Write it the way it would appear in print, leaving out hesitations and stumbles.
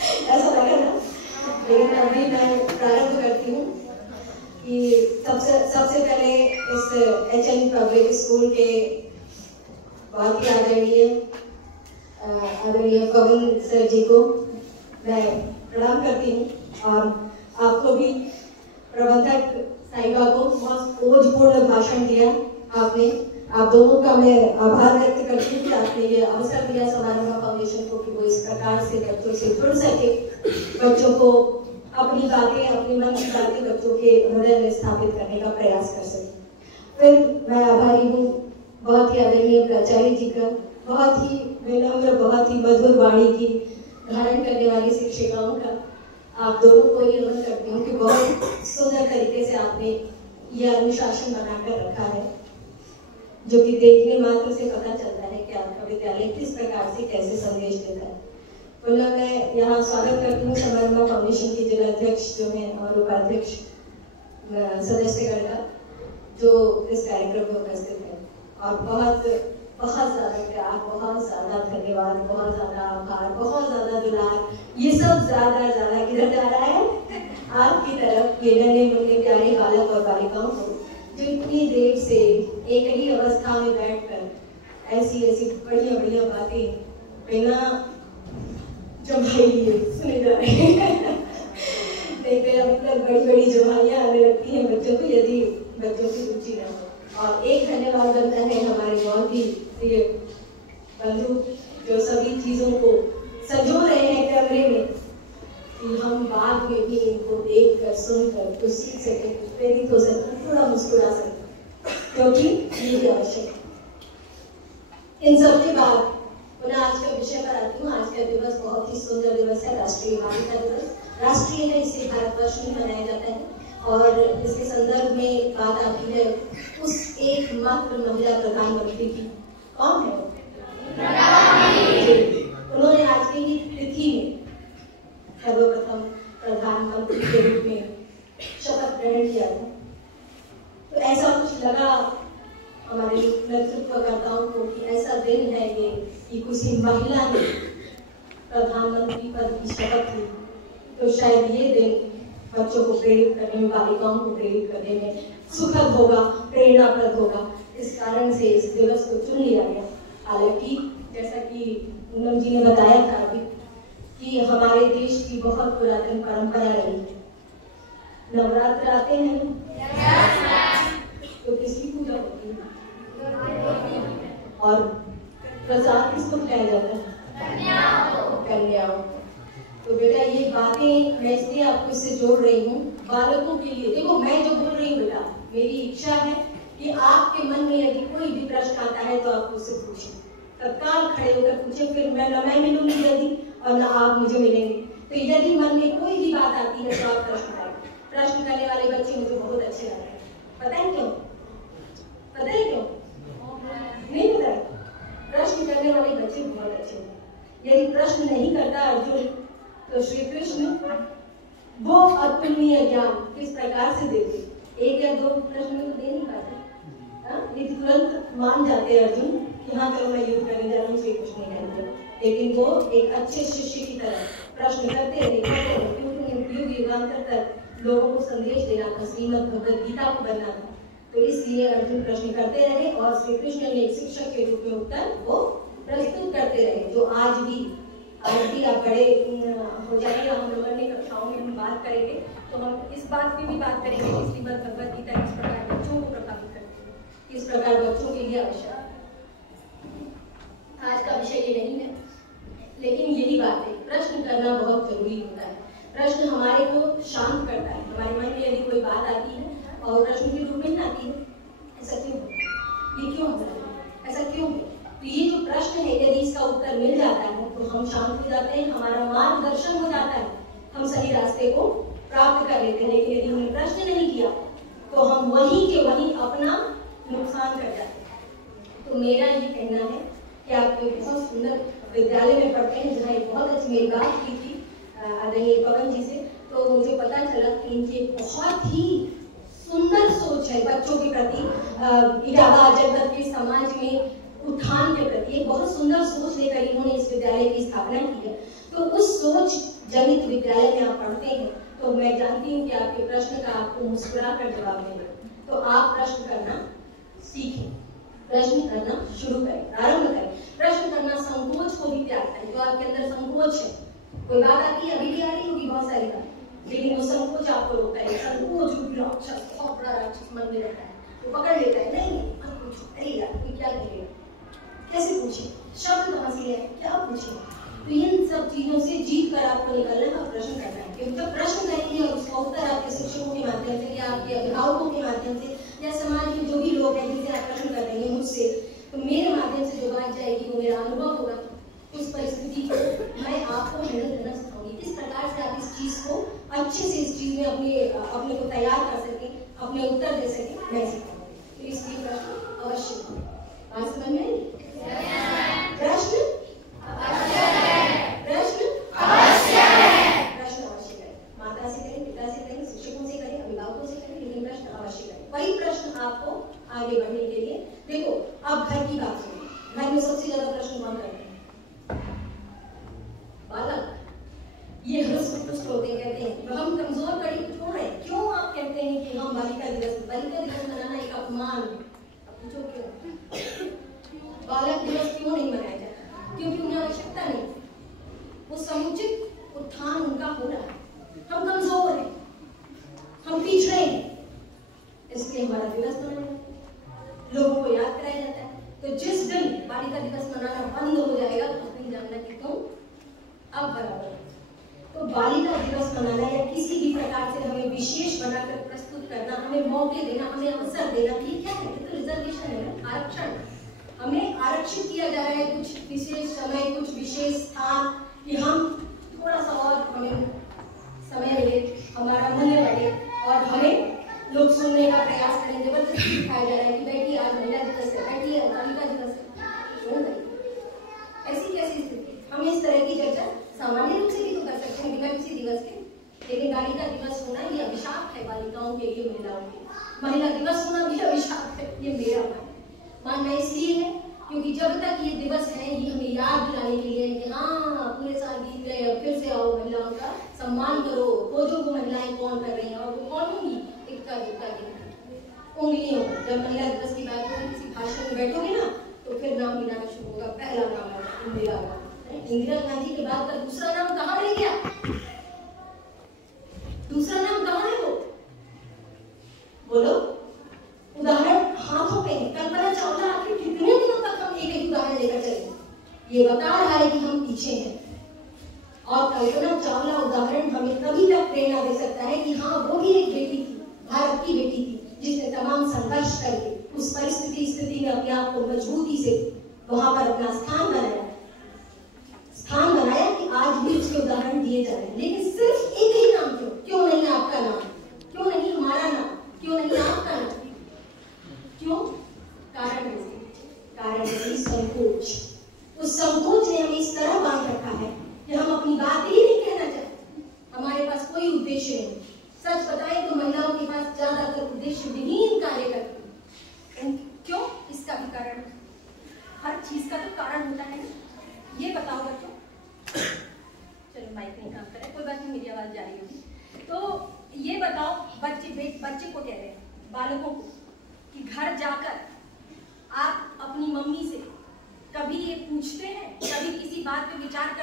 ऐसा लगा ना। लेकिन अभी मैं प्रारंभ करती हूँ कि सबसे पहले इस HN पब्लिक स्कूल के बहुत ही आदरणीय पवन सर जी को मैं प्रणाम करती हूँ और आपको भी प्रबंधक साहिबा को बहुत ओजपूर्ण भाषण दिया आपने। आप दोनों का मैं आभार व्यक्त करती हूँ कि आपने ये अवसर दिया समारंभ फाउंडेशन को कि वो इस प्रकार से बच्चों से जुड़ सके, बच्चों को अपनी बातें, अपनी मन की बातें बच्चों के हृदय में स्थापित करने का प्रयास कर सके। फिर मैं आभारी हूँ बहुत ही आदरणीय प्राचार्य जी का, बहुत ही विनम्र, बहुत ही मधुर वाणी की धारण करने वाली शिक्षिकाओं का। आप दोनों को ये अनुरोध करती हूँ कि बहुत सुंदर तरीके से आपने ये अनुशासन बनाकर रखा है, जो कि देखने मात्र से पता चलता है कि आपका विद्यालय किस प्रकार से कैसे संदेश देता है। पुनः मैं यहाँ स्वागत करती हूँ समारंभ फाउंडेशन के जिला अध्यक्ष जो हैं और उपाध्यक्ष सदस्यगण का, जो इस कार्यक्रम में उपस्थित है। और बहुत ज्यादा प्यार, बहुत ज्यादा धन्यवाद, बहुत ज्यादा आभार, बहुत ज्यादा दुलार, ये सब ज्यादा किधर जा रहा है आपकी तरफ, ये नन्हे मुन्ने प्यारे बालक और बालिकाओं को जो इतनी देर से एक ही अवस्था में बैठकर ऐसी बढ़िया बातें बिना जमाई लिए सुने जा रहे हैं। देखते अभी तक बड़ी जमाइयाँ आने लगती हैं बच्चों को, यदि बच्चों की रुचि न हो। और एक धन्यवाद बनता है हमारे बहुत ही प्रिय बंधु जो सभी चीजों को संजो रहे हैं कैमरे में, कि हम बाद में भी इनको देखकर सुनकर कुछ सीख सके, कुछ प्रेरित हो सके, थोड़ा मुस्कुरा सके, क्योंकि ये भी आवश्यक है। इन सब के बाद पुनः आज का विषय पर आती हूँ। आज का दिवस बहुत ही सुंदर दिवस है, राष्ट्रीय बालिका दिवस। राष्ट्रीय है, इसे भारतवर्ष में मनाया जाता है और इसके संदर्भ में बात आती है उस एकमात्र महिला प्रधानमंत्री की। कौन है? उन्होंने आज की ही तिथि में सर्वप्रथम प्रधानमंत्री के रूप में शपथ ग्रहण किया था। तो ऐसा कुछ लगा हमारे नेतृत्वकर्ताओं को कि ऐसा दिन है ये कि किसी महिला ने प्रधानमंत्री पद की शपथ ली, तो शायद ये दिन बच्चों को प्रेरित करने में, बालिकाओं को प्रेरित करने में सुखद होगा, प्रेरणाप्रद होगा। इस कारण से इस दिवस को चुन लिया गया। हालांकि जैसा कि पूनम जी ने बताया था अभी कि हमारे देश की बहुत पुरातन परंपरा रही है। नवरात्र आते हैं तो किसकी पूजा होती है और प्रसाद किसको खिलाया जाता है? कन्याओं। तो बेटा ये बातें मैं इसलिए आपको इससे जोड़ रही हूँ बालकों के लिए। देखो मैं जो बोल रही हूँ बेटा, मेरी इच्छा है कि आपके मन में यदि कोई भी प्रश्न आता है तो आप मुझसे पूछें, तत्काल खड़े होकर पूछें। फिर मैं मिलूंगी यदि और ना आप मुझे मिलेंगे। तो यदि मन में कोई भी बात आती है तो आप प्रश्न करें। प्रश्न करने वाले बच्चे मुझे बहुत अच्छे लगते हैं। पता है क्यों? पता है क्यों? नहीं पता है? प्रश्न करने वाले बच्चे बहुत अच्छे हैं। यदि प्रश्न नहीं करता अर्जुन तो श्री कृष्ण वो अतुलनीय ज्ञान किस प्रकार से देते? एक या दो प्रश्न में तो दे नहीं पाते। ये तुरंत मान जाते अर्जुन कि हाँ चलो मैं युद्ध करने जा रहा हूँ, श्री कृष्ण ने कह दिया। लेकिन वो एक अच्छे शिष्य की तरह प्रश्न करते रहे, क्योंकि युग युगांतर तक लोगों को संदेश देना था, श्रीमद् भगवद गीता को बनना था। तो इसलिए अर्जुन प्रश्न करते रहे और श्री कृष्ण ने एक शिक्षक के रूप में उत्तर वो प्रस्तुत करते रहे। जो आज भी आप बड़े हो जाएंगे, हम लोगों ने कक्षाओं में हम बात करेंगे तो हम इस बात की भी बात करेंगे कि श्रीमद् भगवद गीता किस प्रकार बच्चों को प्रभावित करती है, किस प्रकार बच्चों के लिए आवश्यक है। आज का विषय ये नहीं है, लेकिन यही बात है, प्रश्न करना बहुत जरूरी होता है। प्रश्न हमारे को शांत करता है। हमारे मन में यदि कोई बात आती है और प्रश्न के रूप में नहीं आती है, ऐसा क्यों होता है? ये क्यों होता है? ऐसा क्यों है? तो ये जो प्रश्न है, यदि इसका उत्तर मिल जाता है तो हम शांत हो जाते हैं, हमारा मार्गदर्शन हो जाता है, हम सही रास्ते को प्राप्त कर लेते हैं। लेकिन यदि हमने प्रश्न नहीं किया तो हम वहीं के वहीं अपना नुकसान कर जाते हैं। तो मेरा ये कहना है कि आप बहुत सुंदर विद्यालय में पढ़ते हैं, जहाँ एक बहुत अच्छी मेरी बात की थी आदरणीय पवन जी से, तो मुझे पता चला कि इनकी बहुत ही सुंदर सोच है बच्चों के प्रति, इलाहाबाद जनपद के समाज में उत्थान के प्रति एक बहुत सुंदर सोच लेकर इन्होंने इस विद्यालय की स्थापना की है। तो उस सोच जनित विद्यालय में आप पढ़ते हैं, तो मैं जानती हूँ कि आपके प्रश्न का आपको मुस्कुरा कर जवाब देना, तो आप प्रश्न करना सीखें, प्रश्न करना शुरू करें, प्रारंभ करें। प्रश्न करना, संकोच को भी त्याग करें। जो आपके अंदर संकोच है, कोई बात आती है, अभी भी आ रही होगी बहुत सारी बात, लेकिन वो संकोच आपको रोकता है। संकोच राक्षस, बहुत बड़ा राक्षस मन में रहता है, वो पकड़ लेता है, नहीं मत पूछो, अरे यार कोई क्या करेगा, कैसे पूछे, शब्द कहाँ से है, क्या पूछे। तो इन सब चीजों से जीत कर आपको निकलना है और प्रश्न करना है। क्योंकि जब प्रश्न करेंगे और उसका उत्तर आपके शिक्षकों के माध्यम से या आपके अभिभावकों के माध्यम से या समाज में जो भी लोग हैं जिनसे आप प्रश्न कर रहे हैं मुझसे, तो मेरे माध्यम से जो बात जाएगी वो मेरा अनुभव होगा। उस परिस्थिति को मैं आपको हैंडल करना सिखाऊंगी, किस प्रकार से आप इस चीज को अच्छे से, इस चीज में अपने को तैयार कर सकें, अपने उत्तर दे सकें, मैं सिखाऊंगी। तो इसलिए प्रश्न अवश्य हो। बात समझ में? प्रश्न प्रश्न अवश्य करें। माता से करें, पिता से करें, शिक्षकों से करें, अभिभावकों से करें, लेकिन प्रश्न अवश्य करें। वही प्रश्न आपको आगे बढ़ने के लिए, देखो अब घर की बात करें, घर में सबसे ज्यादा प्रश्न कौन करते हैं? बालक। ये हृष्ट होते कहते हैं हम कमजोर कड़ी क्यों है, क्यों आप कहते हैं कि हम बालिका दिवस मनाना एक अपमान है? अब पूछो क्यों? बालक दिवस क्यों नहीं मनाया जाता? क्योंकि उन्हें आवश्यकता नहीं, वो समुचित उत्थान उनका हो रहा है। हम कमजोर हैं, हम पिछड़े हैं, इसलिए हमारा दिवस मनाया जाता है, लोगों को याद कराया जाता है। तो जिस दिन बालिका दिवस मनाना बंद हो जाएगा उस दिन जानना कि क्यों अब बराबर है। तो बालिका दिवस मनाना या किसी भी प्रकार से हमें विशेष बनाकर प्रस्तुत करना, हमें मौके देना, हमें अवसर देना, ये क्या है? तो रिजर्वेशन है ना, आरक्षण। हमें आरक्षित किया जा रहा है कुछ विशेष समय, कुछ विशेष स्थान, कि हम थोड़ा सा और हमें समय मिले, हमारा मूल्य बढ़े और हमें लोग सुनने का प्रयास करें। जबरदस्ती दिखाया जा रहा है कि बैठिए आज महिला दिवस है, बैठिए बालिका दिवस है। ऐसी कैसी स्थिति? हम इस तरह की चर्चा सामान्य रूप से भी तो कर सकते हैं बिना किसी दिवस के, लेकिन बालिका दिवस होना ये अभिशाप है बालिकाओं के लिए, महिलाओं के। महिला दिवस होना भी अभिशाप है, ये मेरा मानना इसलिए है क्योंकि जब तक ये दिवस है ये हमें याद दिलाने के लिए कि हाँ पूरे साल बीत गए, अब फिर से आओ, महिलाओं का सम्मान करो, खोजो वो महिलाएं कौन कर रही हैं और वो कौन होंगी, इक्का दुक्का की उंगलियों। जब महिला दिवस की बात होगी, किसी भाषण में बैठोगे ना तो फिर नाम गिनाना शुरू होगा। पहला नाम है इंदिरा गांधी। इंदिरा गांधी के बाद का दूसरा नाम कहाँ रह गया? दूसरा नाम कहाँ है वो? बोलो। उदाहरण हाथों पे। कल्पना चावला आखिर कितने दिनों तक हम एक एक उदाहरण लेकर चलेंगे? ये बता रहा है कि हम पीछे हैं। और कल्पना चावला उदाहरण हमें तभी तक प्रेरणा दे सकता है कि हाँ वो भी एक बेटी थी, भारत की बेटी थी, जिसने तमाम संघर्ष करके उस स्थिति में अपने आप को मजबूती से वहां पर अपना स्थान बनाया कि आज भी उसके उदाहरण दिए जा रहे हैं। लेकिन सिर्फ एक ही नाम क्यों नहीं आपका नाम, क्यों नहीं हमारा नाम, क्यों नहीं आपका नाम? क्यों? कारण है संकोच। उस संकोच ने हमें इस तरह बांध रखा है कि हम अपनी बात ही नहीं कहना चाहते, हमारे पास कोई उद्देश्य नहीं। सच बताएं तो महिलाओं के पास ज्यादातर उद्देश्य विहीन कार्य करते हैं। क्यों? इसका भी कारण, हर चीज का तो कारण होता है ना। ये बताओ बच्चों, चलो माइक नहीं काम कर रहा है, कोई बात नहीं, मेरी आवाज जा रही होगी। तो ये बताओ, बच्चे को कह रहे हैं, बालकों को, कि घर जाकर आप अपनी मम्मी से कभी ये पूछते हैं, कभी किसी बात पे विचार